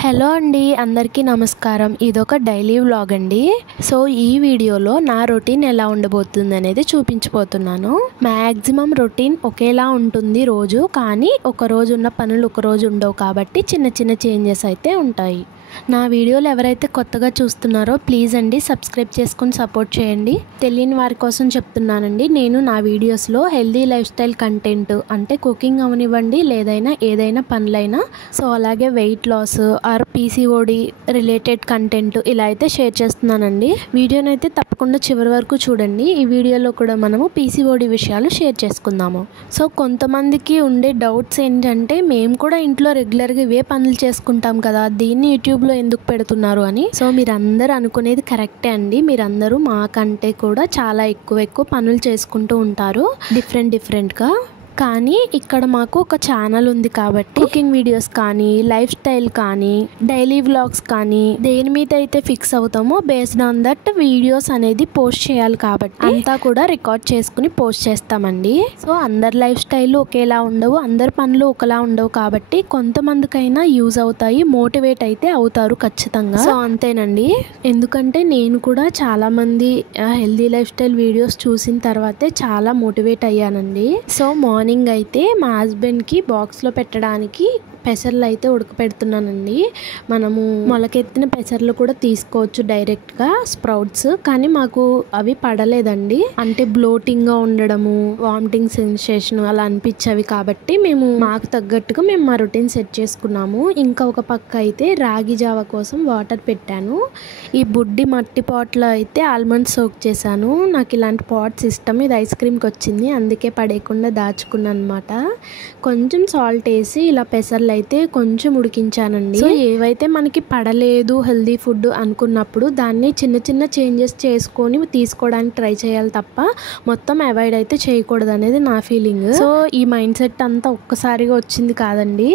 Hello అండి, అందరికీ నమస్కారం. ఇదొక డైలీ వ్లాగ్ అండి. సో ఈ వీడియోలో నా రొటీన్ ఎలా ఉండబోతుంది అనేది చూపించబోతున్నాను. మ్యాక్సిమం రొటీన్ ఒకేలా ఉంటుంది రోజు, కానీ ఒక రోజు ఉన్న పనులు ఒక రోజు ఉండవు కాబట్టి చిన్న చిన్న చేంజెస్ అయితే ఉంటాయి. నా వీడియోలు ఎవరైతే కొత్తగా చూస్తున్నారో ప్లీజ్ అండి సబ్స్క్రైబ్ చేసుకుని సపోర్ట్ చేయండి. తెలియని వారి కోసం చెప్తున్నానండి. నేను నా వీడియోస్లో హెల్దీ లైఫ్ స్టైల్ కంటెంట్ అంటే కుకింగ్ అవనివ్వండి, ఏదైనా పనులైనా, సో అలాగే weight loss or PCOD related content ఇలా అయితే షేర్ చేస్తున్నానండి. వీడియోని అయితే తప్పకుండా చివరి వరకు చూడండి. ఈ వీడియోలో కూడా మనము పీసీఓడి విషయాలు షేర్ చేసుకుందాము. సో కొంతమందికి ఉండే డౌట్స్ ఏంటంటే, మేము కూడా ఇంట్లో రెగ్యులర్గా ఇవే పనులు చేసుకుంటాం కదా, దీన్ని యూట్యూబ్లో ఎందుకు పెడుతున్నారు అని. సో మీరందరూ అనుకునేది కరెక్టే అండి. మీరందరూ మాకంటే కూడా చాలా ఎక్కువ పనులు చేసుకుంటూ ఉంటారు డిఫరెంట్గా. కానీ ఇక్కడ మాకు ఒక ఛానల్ ఉంది కాబట్టి కుకింగ్ వీడియోస్ కానీ, లైఫ్ స్టైల్ కానీ, డైలీ వ్లాగ్స్ కానీ దేని మీద అయితే ఫిక్స్ అవుతామో బేస్డ్ ఆన్ దట్ వీడియోస్ అనేది పోస్ట్ చేయాలి కాబట్టి అంతా కూడా రికార్డ్ చేసుకుని పోస్ట్ చేస్తామండి. సో అందరి లైఫ్ స్టైల్ ఒకేలా ఉండవు, అందరి పనులు ఒకలా ఉండవు కాబట్టి కొంతమందికైనా యూజ్ అవుతాయి, మోటివేట్ అయితే అవుతారు ఖచ్చితంగా. సో అంతేనండి. ఎందుకంటే నేను కూడా చాలా మంది హెల్దీ లైఫ్ స్టైల్ వీడియోస్ చూసిన తర్వాతే చాలా మోటివేట్ అయ్యానండి. సో మార్నింగ్ అయితే మా హస్బెండ్కి బాక్స్లో పెట్టడానికి పెసర్లు అయితే ఉడకపెడుతున్నానండి. మనము మొలకెత్తిన పెసర్లు కూడా తీసుకోవచ్చు డైరెక్ట్గా స్ప్రౌట్స్, కానీ మాకు అవి పడలేదండి. అంటే బ్లోటింగ్గా ఉండడము, వామిటింగ్ సెన్సేషన్ అలా అనిపించేవి కాబట్టి మాకు తగ్గట్టుగా మేము మా రొటీన్ సెట్ చేసుకున్నాము. ఇంకా ఒక పక్క అయితే రాగి జావ కోసం వాటర్ పెట్టాను. ఈ బుడ్డి మట్టి పాట్లో అయితే ఆల్మండ్స్ సోక్ చేశాను. నాకు ఇలాంటి పాట్స్ ఇష్టం. ఇది ఐస్ క్రీమ్కి వచ్చింది, అందుకే పడేయకుండా దాచుకున్నాను అనమాట. కొంచెం సాల్ట్ వేసి ఇలా పెసర్లు అయితే కొంచెం ఉడికించానండి. సో ఏవైతే మనకి పడలేదు హెల్దీ ఫుడ్ అనుకున్నప్పుడు దాన్ని చిన్న చిన్న చేంజెస్ చేసుకొని తీసుకోవడానికి ట్రై చేయాలి తప్ప మొత్తం అవాయిడ్ అయితే చేయకూడదు అనేది నా ఫీలింగ్. సో ఈ మైండ్ సెట్ అంతా ఒక్కసారిగా వచ్చింది కాదండి.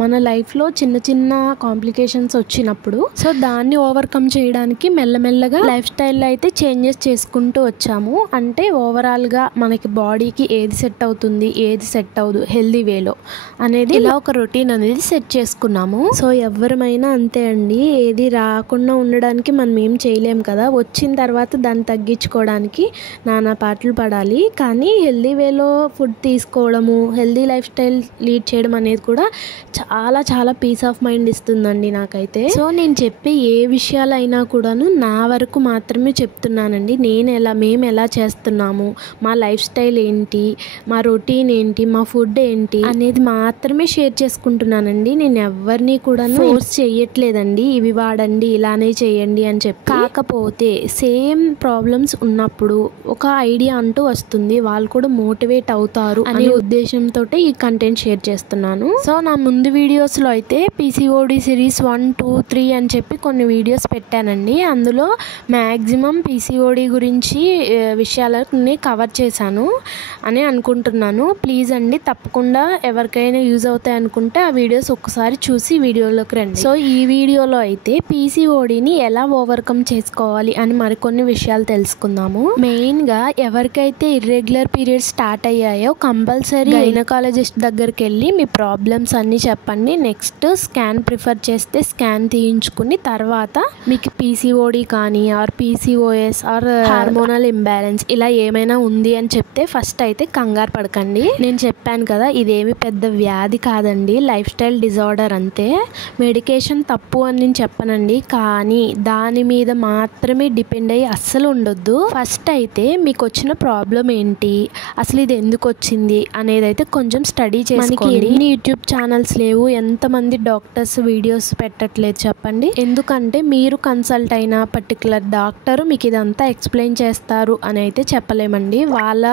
మన లైఫ్లో చిన్న చిన్న కాంప్లికేషన్స్ వచ్చినప్పుడు సో దాన్ని ఓవర్కమ్ చేయడానికి మెల్లమెల్లగా లైఫ్ స్టైల్లో అయితే చేంజెస్ చేసుకుంటూ వచ్చాము. అంటే ఓవరాల్గా మనకి బాడీకి ఏది సెట్ అవుతుంది, ఏది సెట్ అవ్వదు హెల్దీ వేలో అనేది ఇలా ఒక రొటీన్ అనేది సెట్ చేసుకున్నాము. సో ఎవరమైనా అంతే అండి, ఏది రాకుండా ఉండడానికి మనం ఏం చేయలేం కదా, వచ్చిన తర్వాత దాన్ని తగ్గించుకోవడానికి నానా పాటలు పడాలి. కానీ హెల్దీ వేలో ఫుడ్ తీసుకోవడము, హెల్దీ లైఫ్ స్టైల్ లీడ్ చేయడం అనేది కూడా చాలా చాలా పీస్ ఆఫ్ మైండ్ ఇస్తుందండి నాకైతే. సో నేను చెప్పే ఏ విషయాలైనా కూడాను నా వరకు మాత్రమే చెప్తున్నానండి. మేము ఎలా చేస్తున్నాము, మా లైఫ్ స్టైల్ ఏంటి, మా రొటీన్ ఏంటి, మా ఫుడ్ ఏంటి అనేది మాత్రమే షేర్ చేసుకుంటున్నానండి. నేను ఎవరిని కూడా ఫోర్స్ చేయట్లేదండి, ఇవి వాడండి ఇలానే చేయండి అని చెప్పి. కాకపోతే సేమ్ ప్రాబ్లమ్స్ ఉన్నప్పుడు ఒక ఐడియా అంటూ వస్తుంది, వాళ్ళు కూడా మోటివేట్ అవుతారు అనే ఉద్దేశంతో ఈ కంటెంట్ షేర్ చేస్తున్నాను. సో నా ముందు వీడియోస్లో అయితే పీసీఓడి సిరీస్ 1, 2, 3 అని చెప్పి కొన్ని వీడియోస్ పెట్టానండి. అందులో మ్యాక్సిమం పీసీఓడి గురించి విషయాలని కవర్ చేశాను అని అనుకుంటున్నాను. ప్లీజ్ అండి తప్పకుండా ఎవరికైనా యూజ్ అవుతాయి అనుకుంటే ఆ వీడియోస్ ఒక్కసారి చూసి వీడియోలోకి రండి. సో ఈ వీడియోలో అయితే పీసీఓడిని ఎలా ఓవర్కమ్ చేసుకోవాలి అని మరికొన్ని విషయాలు తెలుసుకుందాము. మెయిన్గా ఎవరికైతే ఇర్రెగ్యులర్ పీరియడ్స్ స్టార్ట్ అయ్యాయో కంపల్సరీ గైనకాలజిస్ట్ దగ్గరికి వెళ్ళి మీ ప్రాబ్లమ్స్ అన్నీ చెప్పండి. నెక్స్ట్ స్కాన్ ప్రిఫర్ చేస్తే స్కాన్ తీయించుకుని తర్వాత మీకు పీసీఓడి కానీ or PCOS or hormonal imbalance ఇలా ఏమైనా ఉంది అని చెప్తే ఫస్ట్ అయితే కంగారు పడకండి. నేను చెప్పాను కదా, ఇదేమి పెద్ద వ్యాధి కాదండి, లైఫ్ స్టైల్ డిజార్డర్ అంతే. మెడికేషన్ తప్పు అని నేను చెప్పనండి, కానీ దాని మీద మాత్రమే డిపెండ్ అయ్యి అస్సలు ఉండొద్దు. ఫస్ట్ అయితే మీకు వచ్చిన ప్రాబ్లం ఏంటి, అసలు ఇది ఎందుకు వచ్చింది అనేది అయితే కొంచెం స్టడీ చేసుకోండి. ఎన్ని యూట్యూబ్ ఛానల్స్ లేవు, ఎంతమంది డాక్టర్స్ వీడియోస్ పెట్టట్లేదు చెప్పండి. ఎందుకంటే మీరు కన్సల్ట్ అయిన పర్టికులర్ డాక్టర్ మీకు ఇదంతా ఎక్స్ప్లెయిన్ చేస్తారు అని అయితే చెప్పలేమండి, వాళ్ళ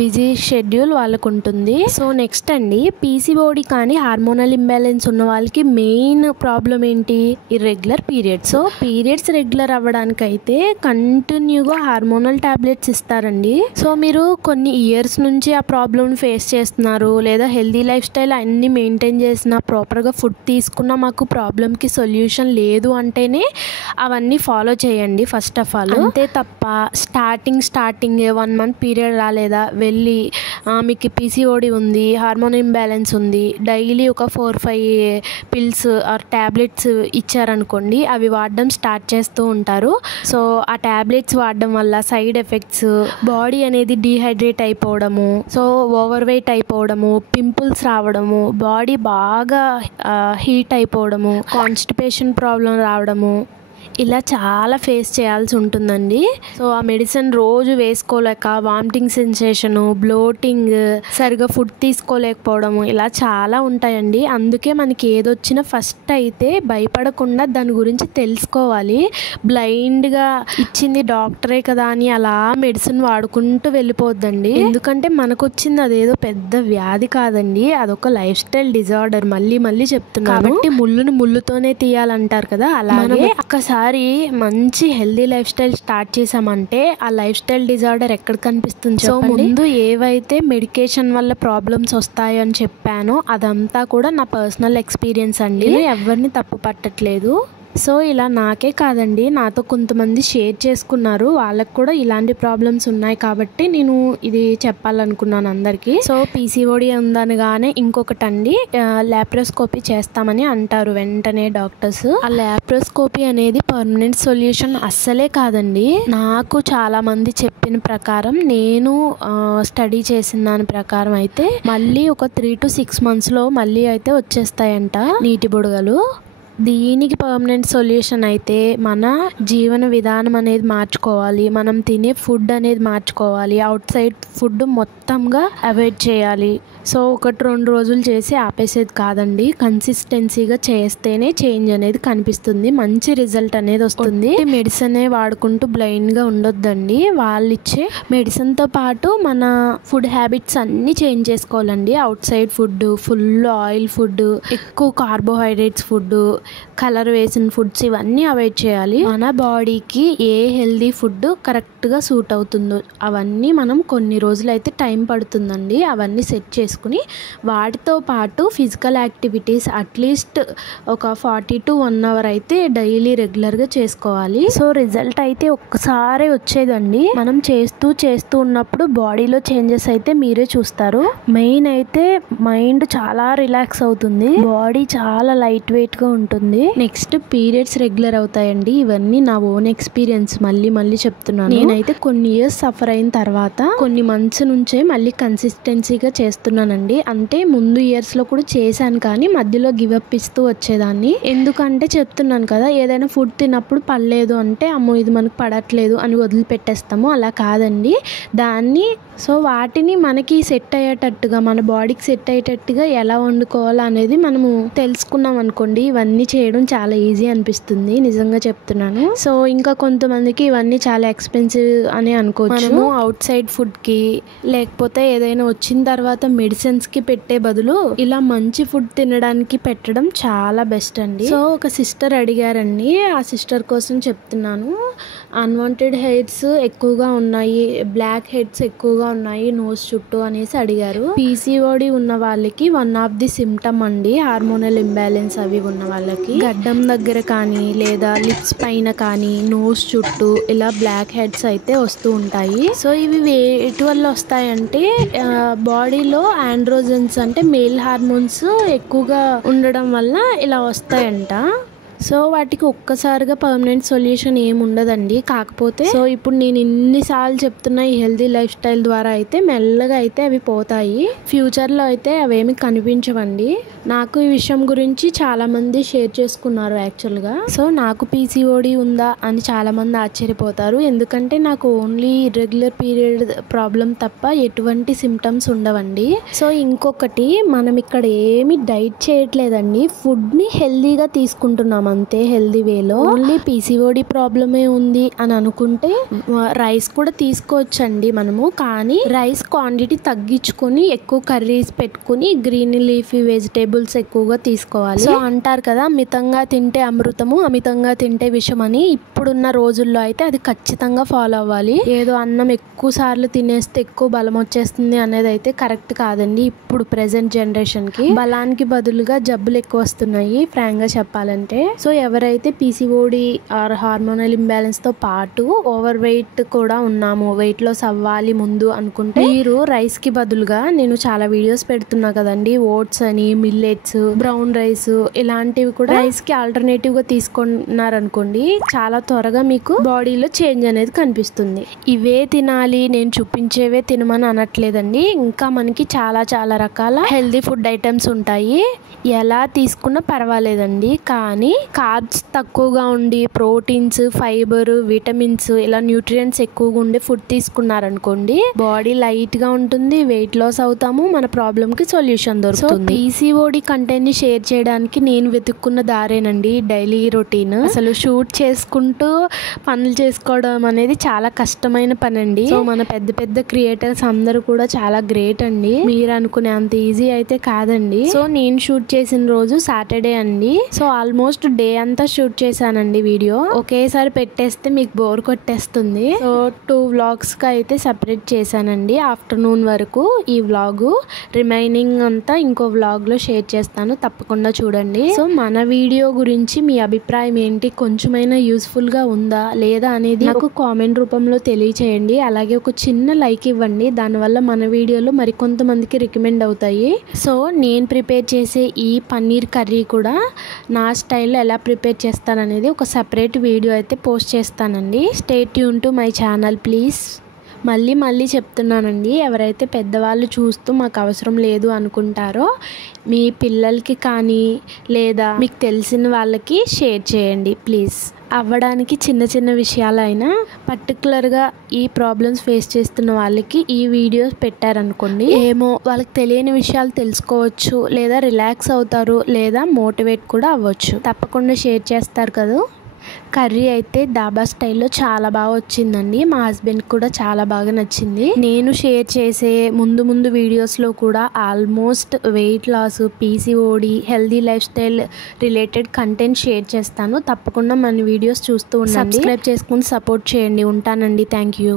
బిజీ షెడ్యూల్ వాళ్ళకు ఉంటుంది. సో నెక్స్ట్ అండి, పీసీఓడి కానీ హార్మోనల్ ఇంబ్యాలెన్స్ ఉన్న వాళ్ళకి మెయిన్ ప్రాబ్లం ఏంటి, irregular periods. So periods regular అవ్వడానికి అయితే కంటిన్యూగా హార్మోనల్ టాబ్లెట్స్ ఇస్తారండి. సో మీరు కొన్ని ఇయర్స్ నుంచి ఆ ప్రాబ్లమ్ ఫేస్ చేస్తున్నారు, లేదా హెల్దీ లైఫ్ స్టైల్ అన్ని మెయింటైన్ చేసినా ప్రాపర్గా ఫుడ్ తీసుకున్నా మాకు ప్రాబ్లమ్కి సొల్యూషన్ లేదు అంటేనే అవన్నీ ఫాలో చేయండి ఫస్ట్ ఆఫ్ ఆల్. అంతే తప్ప స్టార్టింగ్ 1 మంత్ పీరియడ్ రాలేదా వెళ్ళి మీకు పీసీఓడి ఉంది, హార్మోన్ ఇంబ్యాలెన్స్ ఉంది, డైలీ ఒక 4-5 పిల్స్ ఆర్ ట్యాబ్లెట్స్ ఇచ్చారనుకోండి, అవి వాడడం స్టార్ట్ చేస్తూ ఉంటారు. సో ఆ ట్యాబ్లెట్స్ వాడడం వల్ల సైడ్ ఎఫెక్ట్స్, బాడీ అనేది డీహైడ్రేట్ అయిపోవడము, సో ఓవర్ వెయిట్ అయిపోవడము, పింపుల్స్ రావడము, బాడీ బాగా హీట్ అయిపోవడము, కాన్స్టిపేషన్ ప్రాబ్లం రావడము, ఇలా చాలా ఫేస్ చేయాల్సి ఉంటుందండి. సో ఆ మెడిసిన్ రోజు వేసుకోలేక వామిటింగ్ సెన్సేషను, బ్లోటింగ్, సరిగా ఫుడ్ తీసుకోలేకపోవడము, ఇలా చాలా ఉంటాయండి. అందుకే మనకి ఏదొచ్చినా ఫస్ట్ అయితే భయపడకుండా దాని గురించి తెలుసుకోవాలి. బ్లైండ్గా ఇచ్చింది డాక్టరే కదా అని అలా మెడిసిన్ వాడుకుంటూ వెళ్ళిపోద్దండి. ఎందుకంటే మనకు వచ్చింది అదేదో పెద్ద వ్యాధి కాదండి, అదొక లైఫ్ స్టైల్ డిజార్డర్. మళ్ళీ చెప్తున్నాను కాబట్టి ముళ్ళును ముళ్ళుతోనే తీయాలంటారు కదా, అలాగే ఒక్కసారి మంచి హెల్దీ లైఫ్ స్టైల్ స్టార్ట్ చేసామంటే ఆ లైఫ్ స్టైల్ డిజార్డర్ ఎక్కడ కనిపిస్తుంది? సో ముందు ఏవైతే మెడికేషన్ వల్ల ప్రాబ్లమ్స్ వస్తాయో అని చెప్పానో అదంతా కూడా నా పర్సనల్ ఎక్స్పీరియన్స్ అండి, ఎవరిని తప్పు పట్టట్లేదు. సో ఇలా నాకే కాదండి, నాతో కొంతమంది షేర్ చేసుకున్నారు, వాళ్ళకు కూడా ఇలాంటి ప్రాబ్లమ్స్ ఉన్నాయి కాబట్టి నేను ఇది చెప్పాలనుకున్నాను అందరికీ. సో పీసీఓడి ఉందనగానే ఇంకొకటండి, లాప్రోస్కోపీ చేస్తామని అంటారు వెంటనే డాక్టర్స్. ఆ లాప్రోస్కోపీ అనేది పర్మనెంట్ సొల్యూషన్ అస్సలే కాదండి. నాకు చాలా మంది చెప్పిన ప్రకారం, నేను స్టడీ చేసిన దాని ప్రకారం అయితే మళ్ళీ ఒక 3 to 6 monthsలో మళ్ళీ అయితే వచ్చేస్తాయంట నీటి బుడగలు. దీనికి పర్మనెంట్ సొల్యూషన్ అయితే మన జీవన విధానం అనేది మార్చుకోవాలి, మనం తినే ఫుడ్ అనేది మార్చుకోవాలి, అవుట్ సైడ్ ఫుడ్ మొత్తంగా అవాయిడ్ చేయాలి. సో 1-2 రోజులు చేసి ఆపేసేది కాదండి, కన్సిస్టెన్సీగా చేస్తేనే చేంజ్ అనేది కనిపిస్తుంది, మంచి రిజల్ట్ అనేది వస్తుంది. మెడిసినే వాడుకుంటూ బ్లైండ్గా ఉండొద్దండి. వాళ్ళు ఇచ్చే మెడిసిన్తో పాటు మన ఫుడ్ హ్యాబిట్స్ అన్నీ చేంజ్ చేసుకోవాలండి. Out side food, full oil food, ఎక్కువ కార్బోహైడ్రేట్స్ ఫుడ్, కలర్ వేసిన ఫుడ్స్ ఇవన్నీ అవాయిడ్ చేయాలి. మన బాడీకి ఏ హెల్దీ ఫుడ్ కరెక్ట్గా సూట్ అవుతుందో అవన్నీ మనం కొన్ని రోజులు అయితే టైం పడుతుందండి, అవన్నీ సెట్ చేసుకుని వాటితో పాటు ఫిజికల్ యాక్టివిటీస్ అట్లీస్ట్ ఒక 40 to 1 hour అయితే డైలీ రెగ్యులర్గా చేసుకోవాలి. సో రిజల్ట్ అయితే ఒక్కసారి వచ్చేదండి. మనం చేస్తూ ఉన్నప్పుడు బాడీలో చేంజెస్ అయితే మీరే చూస్తారు. మెయిన్ అయితే మైండ్ చాలా రిలాక్స్ అవుతుంది, బాడీ చాలా లైట్ వెయిట్గా ఉంటుంది. నెక్స్ట్ పీరియడ్స్ రెగ్యులర్ అవుతాయండి. ఇవన్నీ నా ఓన్ ఎక్స్పీరియన్స్, మళ్ళీ చెప్తున్నాను. నేనైతే కొన్ని ఇయర్స్ సఫర్ అయిన తర్వాత కొన్ని మంత్స్ నుంచే మళ్ళీ కన్సిస్టెన్సీగా చేస్తున్నానండి. అంటే ముందు ఇయర్స్ లో కూడా చేశాను కానీ మధ్యలో గివప్ ఇస్తూ వచ్చేదాన్ని. ఎందుకంటే చెప్తున్నాను కదా, ఏదైనా ఫుడ్ తిన్నప్పుడు పడలేదు అంటే అమ్మో ఇది మనకు పడట్లేదు అని వదిలిపెట్టేస్తాము. అలా కాదండి, దాన్ని సో వాటిని మనకి సెట్ అయ్యేటట్టుగా, మన బాడీకి సెట్ అయ్యేటట్టుగా ఎలా వండుకోవాలో అనేది మనము తెలుసుకున్నాం అనుకోండి, ఇవన్నీ చేయడం చాలా ఈజీ అనిపిస్తుంది, నిజంగా చెప్తున్నాను. సో ఇంకా కొంతమందికి ఇవన్నీ చాలా ఎక్స్పెన్సివ్ అని అనుకోవచ్చు. మనము అవుట్ సైడ్ ఫుడ్ కి లేకపోతే ఏదైనా వచ్చిన తర్వాత మెడిసిన్స్ కి పెట్టే బదులు ఇలా మంచి ఫుడ్ తినడానికి పెట్టడం చాలా బెస్ట్ అండి. సో ఒక సిస్టర్ అడిగారండి, ఆ సిస్టర్ కోసం చెప్తున్నాను. అన్వాంటెడ్ హెయిర్స్ ఎక్కువగా ఉన్నాయి, బ్లాక్ హెడ్స్ ఎక్కువగా ఉన్నాయి నోస్ చుట్టూ అనేసి అడిగారు. పీసీఓడి ఉన్న వాళ్ళకి వన్ ఆఫ్ ది సిమ్టమ్ అండి, హార్మోనల్ ఇంబ్యాలెన్స్ అవి ఉన్న వాళ్ళకి గడ్డం దగ్గర కానీ లేదా లిప్స్ పైన కానీ నోస్ చుట్టూ ఇలా బ్లాక్ హెడ్స్ అయితే వస్తూ ఉంటాయి. సో ఇవి వేటి వల్ల వస్తాయంటే బాడీలో ఆండ్రోజన్స్ అంటే మేల్ హార్మోన్స్ ఎక్కువగా ఉండడం వల్ల ఇలా వస్తాయంట. సో వాటికి ఒక్కసారిగా పర్మనెంట్ సొల్యూషన్ ఏమి ఉండదండి. కాకపోతే సో ఇప్పుడు నేను ఇన్నిసార్లు చెప్తున్న ఈ హెల్తీ లైఫ్ స్టైల్ ద్వారా అయితే మెల్లగా అయితే అవి పోతాయి, ఫ్యూచర్లో అయితే అవేమి కనిపించవండి. నాకు ఈ విషయం గురించి చాలామంది షేర్ చేసుకున్నారు యాక్చువల్గా. సో నాకు పీసీఓడి ఉందా అని చాలామంది ఆశ్చర్యపోతారు, ఎందుకంటే నాకు ఓన్లీ ఇర్రెగ్యులర్ పీరియడ్ ప్రాబ్లం తప్ప ఎటువంటి సిమ్టమ్స్ ఉండవండి. సో ఇంకొకటి, మనం ఇక్కడ ఏమి డైట్ చేయట్లేదండి, ఫుడ్ని హెల్తీగా తీసుకుంటున్నాం అంతే, హెల్దీ వేలో. ఓన్లీ పీసీఓడి ప్రాబ్లమే ఉంది అని అనుకుంటే రైస్ కూడా తీసుకోవచ్చండి మనము, కానీ రైస్ క్వాంటిటీ తగ్గించుకొని ఎక్కువ కర్రీస్ పెట్టుకుని గ్రీన్ లీఫీ వెజిటేబుల్స్ ఎక్కువగా తీసుకోవాలి. సో అంటారు కదా, మితంగా తింటే అమృతము, అమితంగా తింటే విషం అని. ఇప్పుడున్న రోజుల్లో అయితే అది ఖచ్చితంగా ఫాలో అవ్వాలి. ఏదో అన్నం ఎక్కువ సార్లు తినేస్తే ఎక్కువ బలం వచ్చేస్తుంది అనేది అయితే కరెక్ట్ కాదండి. ఇప్పుడు ప్రెసెంట్ జనరేషన్ కి బలానికి బదులుగా జబ్బులు ఎక్కువ వస్తున్నాయి ఫ్రాంక్ గా చెప్పాలంటే. సో ఎవరైతే పీసీఓడి ఆర్ హార్మోనల్ ఇంబ్యాలెన్స్తో పాటు ఓవర్ వెయిట్ కూడా ఉన్నాము, వెయిట్ లాస్ అవ్వాలి ముందు అనుకుంటే మీరు రైస్కి బదులుగా నేను చాలా వీడియోస్ పెడుతున్నా కదండి, ఓట్స్ అని, మిల్లెట్స్, బ్రౌన్ రైస్ ఇలాంటివి కూడా రైస్కి ఆల్టర్నేటివ్గా తీసుకున్నారనుకోండి చాలా త్వరగా మీకు బాడీలో చేంజ్ అనేది కనిపిస్తుంది. ఇవే తినాలి, నేను చూపించేవే తినమని అనట్లేదండి. ఇంకా మనకి చాలా చాలా రకాల హెల్దీ ఫుడ్ ఐటమ్స్ ఉంటాయి, ఎలా తీసుకున్నా పర్వాలేదండి. కానీ కార్బ్స్ తక్కువగా ఉండి ప్రోటీన్స్, ఫైబర్, విటమిన్స్ ఇలా న్యూట్రియంట్స్ ఎక్కువగా ఉండే ఫుడ్ తీసుకున్నారనుకోండి బాడీ లైట్గా ఉంటుంది, వెయిట్ లాస్ అవుతాము, మన ప్రాబ్లంకి సొల్యూషన్ దొరుకుతుంది. పీసీఓడి కంటెంట్ని షేర్ చేయడానికి నేను వెతుక్కున్న దారేనండి డైలీ రొటీన్. అసలు షూట్ చేసుకుంటూ పనులు చేసుకోవడం అనేది చాలా కష్టమైన పని అండి. సో మన పెద్ద పెద్ద క్రియేటర్స్ అందరూ కూడా చాలా గ్రేట్ అండి, మీరు అనుకునే అంత ఈజీ అయితే కాదండి. సో నేను షూట్ చేసిన రోజు సాటర్డే అండి. సో ఆల్మోస్ట్ డే అంతా షూట్ చేశానండి వీడియో. ఒకేసారి పెట్టేస్తే మీకు బోర్ కొట్టేస్తుంది. సో 2 వ్లాగ్స్కి అయితే సెపరేట్ చేశానండి ఆఫ్టర్నూన్ వరకు. ఈ వ్లాగ్ రిమైనింగ్ అంతా ఇంకో వ్లాగ్లో షేర్ చేస్తాను, తప్పకుండా చూడండి. సో మన వీడియో గురించి మీ అభిప్రాయం ఏంటి, కొంచెమైనా యూస్ఫుల్గా ఉందా లేదా అనేది నాకు కామెంట్ రూపంలో తెలియచేయండి. అలాగే ఒక చిన్న లైక్ ఇవ్వండి, దానివల్ల మన వీడియోలు మరికొంతమందికి రికమెండ్ అవుతాయి. సో నేను ప్రిపేర్ చేసే ఈ పన్నీర్ కర్రీ కూడా నా స్టైల్లో ఎలా ప్రిపేర్ చేస్తాననేది ఒక సెపరేట్ వీడియో అయితే పోస్ట్ చేస్తానండి. Stay tune to my channel please. మళ్ళీ చెప్తున్నానండి, ఎవరైతే పెద్దవాళ్ళు చూస్తూ మాకు అవసరం లేదు అనుకుంటారో మీ పిల్లలకి కానీ లేదా మీకు తెలిసిన వాళ్ళకి షేర్ చేయండి ప్లీజ్. అవ్వడానికి చిన్న చిన్న విషయాలైనా పర్టికులర్గా ఈ ప్రాబ్లమ్స్ ఫేస్ చేస్తున్న వాళ్ళకి ఈ వీడియోస్ పెట్టారనుకోండి, ఏమో వాళ్ళకి తెలియని విషయాలు తెలుసుకోవచ్చు, లేదా రిలాక్స్ అవుతారు, లేదా మోటివేట్ కూడా అవ్వచ్చు. తప్పకుండా షేర్ చేస్తారు కదా. కర్రీ అయితే డాబా స్టైల్లో చాలా బాగా వచ్చిందండి, మా హస్బెండ్కి కూడా చాలా బాగా నచ్చింది. నేను షేర్ చేసే ముందు వీడియోస్లో కూడా almost weight loss, PCOD, healthy lifestyle related content share చేస్తాను. తప్పకుండా మన వీడియోస్ చూస్తూ ఉండండి, సబ్స్క్రైబ్ చేసుకుని సపోర్ట్ చేయండి. ఉంటానండి, థ్యాంక్ యూ.